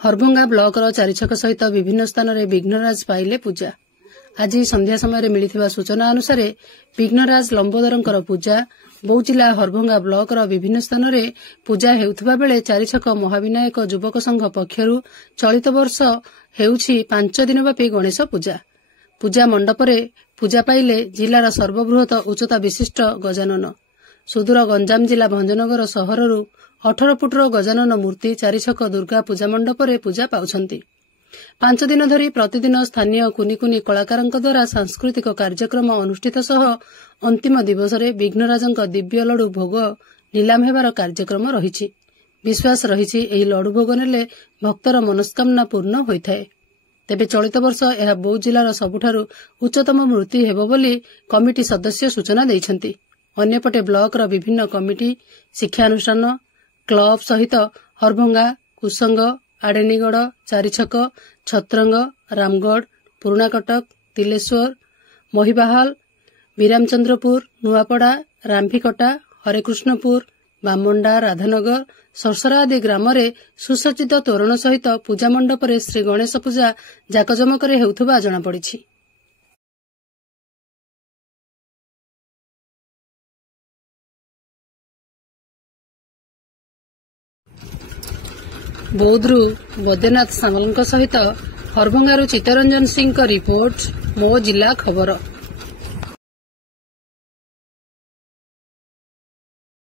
Harbhanga blocker चारिछक सहित विभिन्न स्थान में विघ्नराज पाइले पूजा। आज संध्या समय मिलथिबा सूचना अनुसार विघ्नराज लंबोदरंकर पूजा बौजिला हरभंगा ब्लॉकर विभिन्न स्थान में पूजा हेउथबा बेले चारिछक महाविनायक युवक संघ पक्षरु चलित वर्ष हेउछि 5 दिन व्यापी गणेश पूजा। पूजा मंडपरे पूजा पाइले जिलार सर्वबृहत उच्चता विशिष्ट गजानन। सुदूर गंजाम जिला भंजनगर सहररू 18 फुटर गजानन मूर्ति चारिछक दुर्गा पूजा मंडपरे पूजा पाउछंती। 5 दिन धरी प्रतिदिन स्थानीय कुनी कुनी कलाकारंक द्वारा सांस्कृतिक कार्यक्रम अनुष्ठित सह अंतिम दिवस विघ्नराजंक दिव्य लड्डू भोग नीलाम हेबार कार्यक्रम रहिछि। विश्वास रहिछि एही लड्डू भोग नेले भक्तर मनस्कामना पूर्ण होइथाय। तेबे चलित वर्ष यह बौद्ध जिलार सबुठारु उच्चतम मूर्ति हेबो बोली कमिटी सदस्य सूचना दैछंती। अन्यपटे ब्लॉकर विभिन्न कमिटी शिक्षानुष्ठान क्लब सहित हरभंगा कुसंग आडेनीगढ़ चारिछक छत्रंग रामगढ़ पुराणाकटक तिलेश्वर महिबाहाल विरामचंद्रपुर नुआपड़ा रामभिकटा हरेकृष्णपुर बामंडा राधानगर सरसरा आदि ग्राम में सुसज्जित तोरण सहित पूजा मंडपरे श्री गणेश पूजा जाकजमकरे हेउथबा जणापड़िछि। बौद्धरू बैद्यनाथ सांगलଙ୍କ सहित हरभंगारू चित्तरंजन सिंह रिपोर्ट मो जिला खबर।